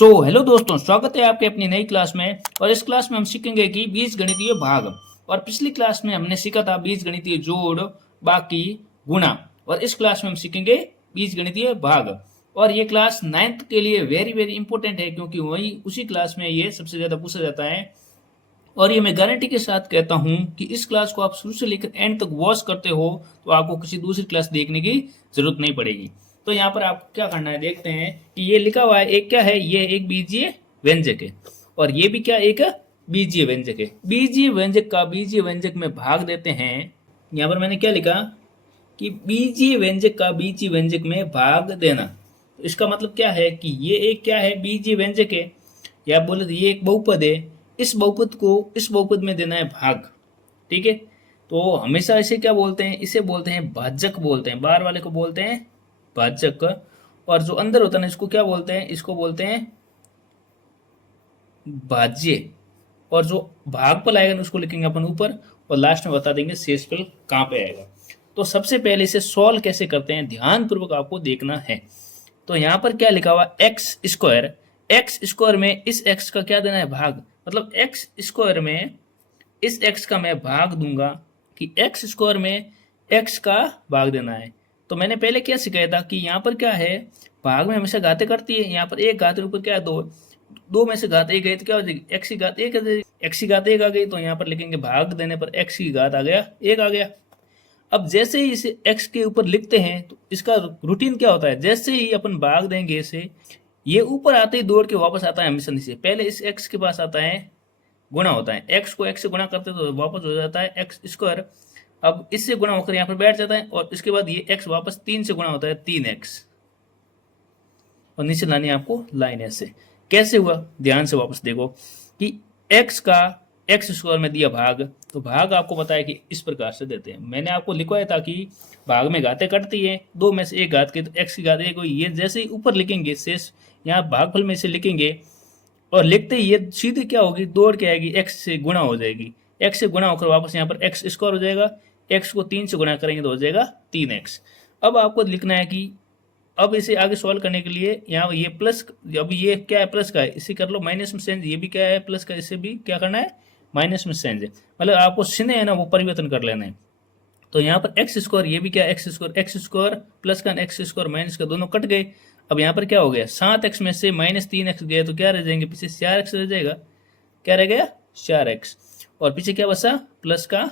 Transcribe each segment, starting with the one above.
Hello दोस्तों, स्वागत है आपके अपनी नई क्लास में। और इस क्लास में हम सीखेंगे कि बीजगणितीय भाग। और पिछली क्लास में हमने सीखा था बीजगणितीय जोड़, बाकी, गुणा। और इस क्लास में हम सीखेंगे बीजगणितीय भाग। और ये क्लास 9th के लिए वेरी वेरी इंपॉर्टेंट है, क्योंकि वही उसी क्लास में ये सबसे ज़्यादा पूछा जाता है। और ये मैं गारंटी के साथ कहता हूँ कि इस क्लास को आप शुरू से लेकर एंड तक वॉच करते हो तो आपको किसी दूसरी क्लास देखने की जरूरत नहीं पड़ेगी। तो यहाँ पर आपको क्या करना है, देखते हैं कि ये लिखा हुआ है, एक क्या है, ये एक बीजीय व्यंजक है। और ये भी क्या एक बीजीय व्यंजक है। बीजीय व्यंजक का बीजीय व्यंजक में भाग देते हैं। यहाँ पर मैंने क्या लिखा कि बीजीय व्यंजक का बीजीय व्यंजक में भाग देना। तो इसका मतलब क्या है कि ये एक क्या है, बीजीय व्यंजक है, या बोले तो ये एक बहुपद है। इस बहुपद को इस बहुपद में देना है भाग। ठीक है, तो हमेशा इसे क्या बोलते हैं, इसे बोलते हैं भाजक बोलते हैं। बाहर वाले को बोलते हैं भाजक, और जो अंदर होता है ना इसको क्या बोलते हैं, इसको बोलते हैं भाज्य। और जो भागफल आएगा ना उसको लिखेंगे अपन ऊपर, और लास्ट में बता देंगे शेषफल कहाँ पे आएगा। तो सबसे पहले इसे सॉल्व कैसे करते हैं ध्यान पूर्वक आपको देखना है। तो यहाँ पर क्या लिखा हुआ, एक्स स्क्वायर। एक्स स्क्वायर में इस एक्स का क्या देना है, भाग। मतलब एक्स स्क्वायर में इस एक्स का मैं भाग दूंगा कि एक्स स्क्वायर में एक्स का भाग देना है। तो मैंने पहले क्या सिखाया था कि यहाँ पर क्या है, भाग में हमेशा घातें करती है। यहाँ पर एक घात के ऊपर क्या है, दो। दो में से घात एक गई तो क्या हो जाएगी, एक्स की घात एक आ जाएगी। एक्स की घात एक आ गई तो यहाँ पर लिखेंगे भाग देने पर एक्स की घात आ गया, एक आ गया। अब जैसे ही इसे x के ऊपर लिखते हैं तो इसका रूटीन क्या होता है, जैसे ही अपन भाग देंगे इसे, ये ऊपर आते ही दौड़ के वापस आता है हमेशा नीचे। पहले इस x के पास आता है, गुणा होता है, x को x से गुणा करते तो वापस हो जाता है एक्स स्क्वायर। अब इससे गुणा होकर यहाँ पर बैठ जाता है, और इसके बाद ये x वापस 3 से गुणा होता है, 3x। और नीचे लानी है आपको लाइन ऐसे। कैसे हुआ, ध्यान से वापस देखो कि x का एक्स स्क्वायर में दिया भाग, तो भाग आपको पता है कि इस प्रकार से देते हैं। मैंने आपको लिखवाया था कि भाग में घातें कटती है, दो में से एक घात के, तो एक्स की घात एक हुई। ये जैसे ही ऊपर लिखेंगे शेष, यहाँ भागफल में से लिखेंगे, और लिखते ही ये सीधे क्या होगी, दौड़ के आएगी, एक्स से गुणा हो जाएगी। एक्स से गुणा होकर वापस यहाँ पर एक्स स्क्वायर हो जाएगा। एक्स को 3 से गुणा करेंगे तो हो जाएगा 3x। अब आपको लिखना है कि अब इसे आगे सॉल्व करने के लिए यहाँ ये प्लस, अब ये क्या है, प्लस का है, इसे कर लो माइनस में चेंज। ये भी क्या है, प्लस का, इसे भी क्या करना है, माइनस में चेंज। मतलब आपको चिन्ह है ना वो परिवर्तन कर लेना है। तो यहाँ पर एक्स स्क्वायर, ये भी क्या है, एक्स स्क्वायर प्लस का एक्स स्क्वायर माइनस का दोनों कट गए। अब यहाँ पर क्या हो गया, 7x में से -3x गया तो क्या रह जाएंगे, पीछे 4x रह जाएगा। क्या रह गया, 4x। और पीछे क्या बचा, प्लस का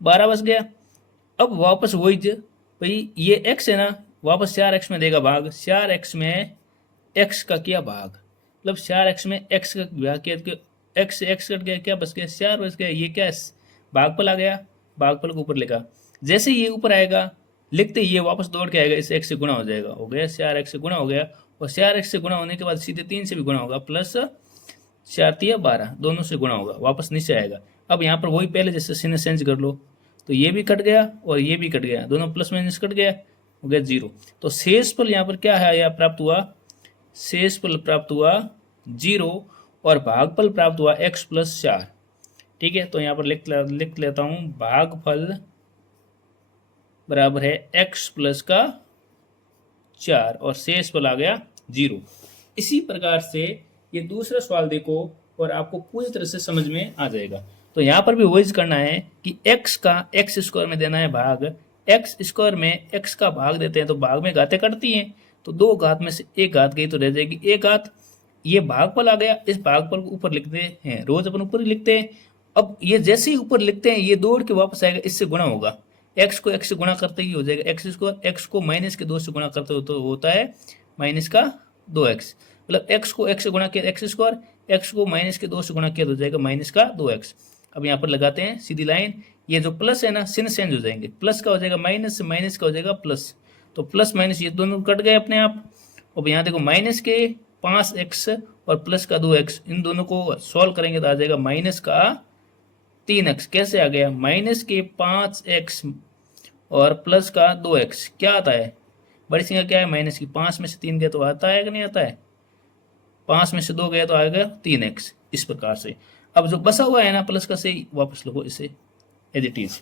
12 बच गया। अब वापस वही भाई ये x है ना, वापस 4x में देगा भाग। 4x में x का किया भाग, मतलब 4x में x का भाग किया, x से x कट गया, क्या बच गया, 4 बच गया। ये क्या है, भागफल आ गया, भागफल को ऊपर लिखा। जैसे ये ऊपर आएगा, लिखते ये वापस दौड़ के आएगा, इस x से गुणा हो जाएगा, हो गया 4x से गुणा हो गया। और 4x से गुणा होने के बाद सीधे 3 से भी गुणा होगा, प्लस 4 3 12, दोनों से गुणा होगा, वापस नीचे आएगा। अब यहाँ पर वही पहले जैसे चिन्ह चेंज कर लो, तो ये भी कट गया और ये भी कट गया, दोनों प्लस माइनस कट गया, हो गया 0। तो शेषफल यहाँ पर क्या है, यहाँ प्राप्त हुआ, शेषफल प्राप्त हुआ 0, और भागफल प्राप्त हुआ x + 4। ठीक है, तो यहाँ पर लिख लेता हूँ, भागफल बराबर है x + का 4, और शेषफल आ गया 0। इसी प्रकार से ये दूसरा सवाल देखो और आपको पूरी तरह से समझ में आ जाएगा। तो यहाँ पर भी वही करना है कि x का एक्स स्क्वायर में देना है भाग। एक्स स्क्वायर में x का भाग देते हैं तो भाग में घातें कटती हैं, तो दो घात में से एक घात गई तो रह जाएगी एक घात। ये भागफल आ गया, इस भागफल को ऊपर लिखते हैं, रोज अपन ऊपर ही लिखते हैं। अब ये जैसे ही ऊपर लिखते हैं ये दौड़ के वापस आएगा, इससे गुणा होगा। एक्स को एक्स से गुणा करते ही हो जाएगा एक्स स्क्वायर, एक्स को -2 से गुणा करते हो तो होता है -2x। मतलब एक्स को एक्स से गुणा किया एक्स स्क्वायर, एक्स को -2 से गुणा किया तो हो जाएगा -2x। अब यहाँ पर लगाते हैं सीधी लाइन, ये जो प्लस है ना चिन्ह चेंज हो जाएंगे, प्लस का हो जाएगा माइनस से माइनस का हो जाएगा प्लस, तो प्लस माइनस ये दोनों कट गए अपने आप। अब यहाँ देखो माइनस के 5x और प्लस का 2x, इन दोनों को सॉल्व करेंगे तो आ जाएगा -3x। कैसे आ गया, माइनस के 5x और प्लस का 2x, क्या आता है, बड़ी संख्या क्या है, माइनस की। 5 में से 3 गया तो आता है कि नहीं आता है, 5 में से 2 गया तो आएगा 3x। इस प्रकार से अब जो बसा हुआ है ना प्लस का, से वापस लिखो इसे एज इट इज।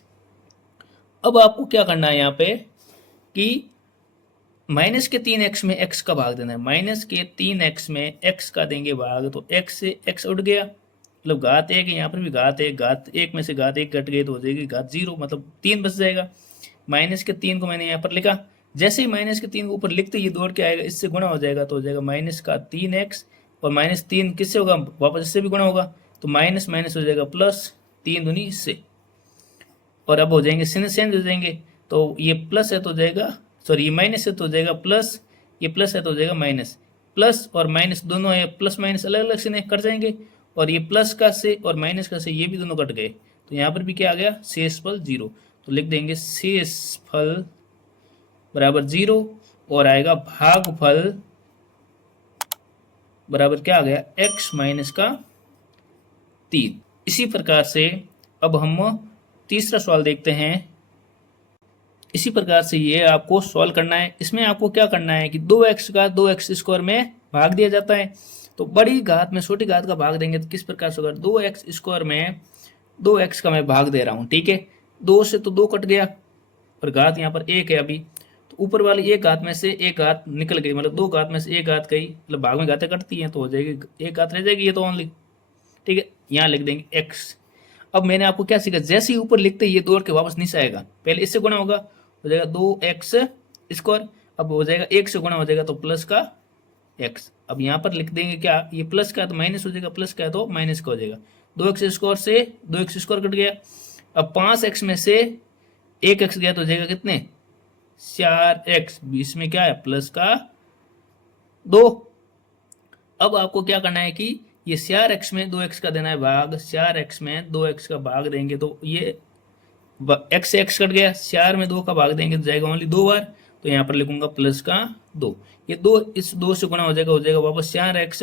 अब आपको क्या करना है यहाँ पे कि माइनस के 3x में x का भाग देना है, माइनस के 3x में x का देंगे भाग, तो x से x उठ गया, मतलब घात एक है, यहाँ पर भी घात एक, घात एक में से घात एक कट गई तो हो जाएगी घात 0, मतलब 3 बच जाएगा। माइनस के 3 को मैंने यहाँ पर लिखा, जैसे ही माइनस के 3 को ऊपर लिखते ये दौड़ के आएगा, इससे गुणा हो जाएगा तो हो जाएगा माइनस का 3x, और माइनस 3 किससे होगा, वापस इससे भी गुणा होगा, तो माइनस माइनस हो जाएगा प्लस, 3 दूनी इससे, और अब हो जाएंगे चेंज हो जाएंगे, तो ये प्लस है तो हो जाएगा, सॉरी ये माइनस है तो हो जाएगा प्लस, ये प्लस है तो हो जाएगा माइनस, प्लस और माइनस दोनों है, प्लस माइनस अलग अलग से कट जाएंगे, और ये प्लस का से और माइनस का से ये भी दोनों कट गए, तो यहाँ पर भी क्या आ गया, शेषफल 0, तो लिख देंगे शेषफल बराबर 0, और आएगा भागफल बराबर क्या आ गया, x माइनस का 3। इसी प्रकार से अब हम तीसरा सवाल देखते हैं। इसी प्रकार से ये आपको सॉल्व करना है। इसमें आपको क्या करना है कि 2x का 2x स्क्वायर में भाग दिया जाता है, तो बड़ी घात में छोटी घात का भाग देंगे तो किस प्रकार से होगा, 2x स्क्वायर में 2x का मैं भाग दे रहा हूँ, ठीक है, 2 से तो 2 कट गया, और घात यहाँ पर 1 है अभी, तो ऊपर वाली एक घात में से एक घात निकल गई, मतलब 2 घात में से एक घात गई, मतलब भाग में घातें कटती हैं तो हो जाएगी एक घात रह जाएगी ये तो ओनली, ठीक है, यहाँ लिख देंगे x। अब मैंने आपको क्या सीखा, जैसे ही ऊपर लिखते ये दौड़ के वापस नीचे आएगा, पहले इससे गुणा होगा, हो जाएगा 2x स्क्वायर, अब हो जाएगा 1 से गुणा हो जाएगा तो प्लस का x, अब यहाँ पर लिख देंगे क्या, ये प्लस का है तो माइनस हो जाएगा, प्लस का है तो माइनस का हो जाएगा, 2x स्क्वायर से 2x स्क्वायर कट गया, अब 5x में से 1x गया तो हो जाएगा कितने, 4x, बीच में क्या है प्लस का 2। अब आपको क्या करना है कि ये 4x में 2x का देना है भाग, 4x में 2x का भाग देंगे तो ये x से x कट गया, 4 में 2 का भाग देंगे तो जाएगा ओनली 2 बार, तो यहाँ पर लिखूंगा प्लस का 2, ये 2 इस 2 से गुणा हो जाएगा वापस 4x,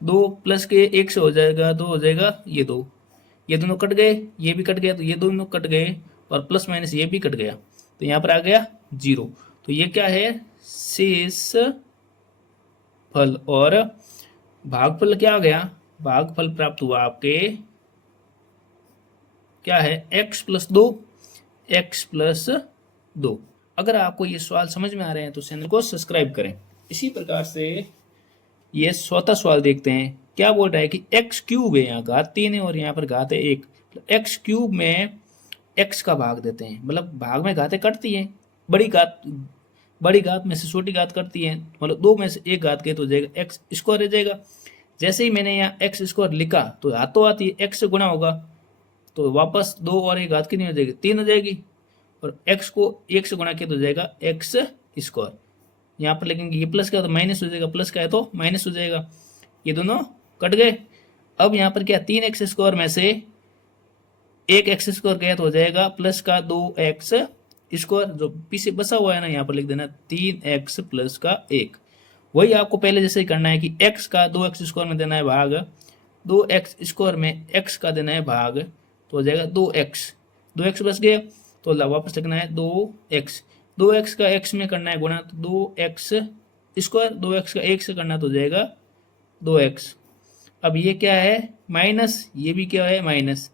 2 प्लस के 1 से हो जाएगा तो हो जाएगा ये 2, ये दोनों कट गए, ये भी कट गया तो ये दोनों कट गए, और प्लस माइनस ये भी कट गया, तो यहाँ पर आ गया 0, तो ये क्या है शेष फल, और भागफल क्या आ गया, भागफल प्राप्त हुआ आपके क्या है x प्लस 2, x प्लस 2। अगर आपको ये सवाल समझ में आ रहे हैं तो चैनल को सब्सक्राइब करें। इसी प्रकार से ये चौथा सवाल देखते हैं, क्या बोल रहा है कि x क्यूब है, यहाँ घात 3 है और यहाँ पर घात है 1, तो x क्यूब में x का भाग देते हैं, मतलब भाग में घातें कटती हैं, बड़ी घात में से छोटी घात करती है, मतलब 2 में से एक घात के तो हो जाएगा x स्क्वायर रह जाएगा। जैसे ही मैंने यहाँ x स्क्वायर लिखा तो हाथों हाथ ही x से गुणा होगा, तो वापस 2 और एक घात कितनी हो जाएगी, 3 हो जाएगी, और x को 1 से गुणा किया तो हो जाएगा x स्क्वायर, यहाँ पर लिखेंगे ये प्लस का है तो माइनस हो जाएगा, प्लस का है तो माइनस हो जाएगा, ये दोनों कट गए। अब यहाँ पर क्या 3x स्क्वायर में से एक x स्क्वायर गया तो हो जाएगा प्लस का 2x स्क्वायर, जो पीछे बसा हुआ है ना यहाँ पर लिख देना 3x प्लस का 1। वही आपको पहले जैसे ही करना है कि x का 2x स्क्वायर में देना है भाग, 2x स्क्वायर में x का देना है भाग, तो हो जाएगा 2x बच गया, तो वापस लिखना है 2x का x में करना है गुणा, तो 2x स्क्वायर, 2x का 1 से करना तो हो जाएगा 2x। अब ये क्या है माइनस, ये भी क्या है माइनस,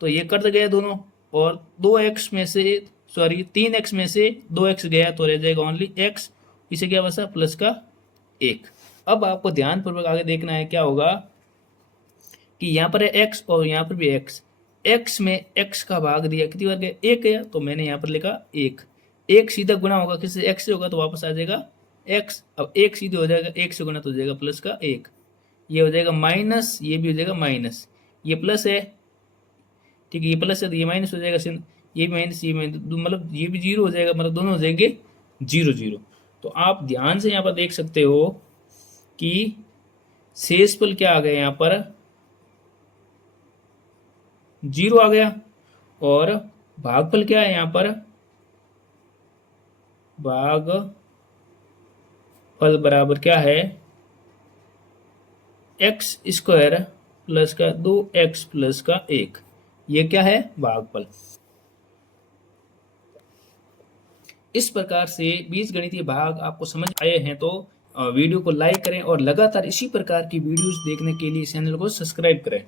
तो ये कट गया दोनों, और 2x में से 3x में से 2x गया तो रह जाएगा ओनली x, इसे क्या बचा प्लस का 1। अब आपको ध्यानपूर्वक आगे देखना है क्या होगा कि यहाँ पर है x और यहाँ पर भी x में x का भाग दिया, कितनी बार गया 1 गया, तो मैंने यहाँ पर लिखा 1 सीधा गुणा होगा किससे, x से होगा तो वापस आ जाएगा x, अब 1 सीधे हो जाएगा 1 से गुणा तो हो जाएगा प्लस का 1, ये हो जाएगा माइनस, ये भी हो जाएगा माइनस, ये प्लस है, ठीक है, ये प्लस है तो ये माइनस हो जाएगा, ये माइनस ये माइनस, मतलब ये भी 0 हो जाएगा, मतलब दोनों हो जाएंगे 0 तो आप ध्यान से यहाँ पर देख सकते हो कि शेषफल क्या आ गया, यहाँ पर 0 आ गया, और भागफल क्या है यहाँ पर, भागफल बराबर क्या है x स्क्वायर प्लस का 2x प्लस का 1, ये क्या है भागफल। इस प्रकार से बीजगणितीय भाग आपको समझ आए हैं तो वीडियो को लाइक करें और लगातार इसी प्रकार की वीडियोस देखने के लिए चैनल को सब्सक्राइब करें।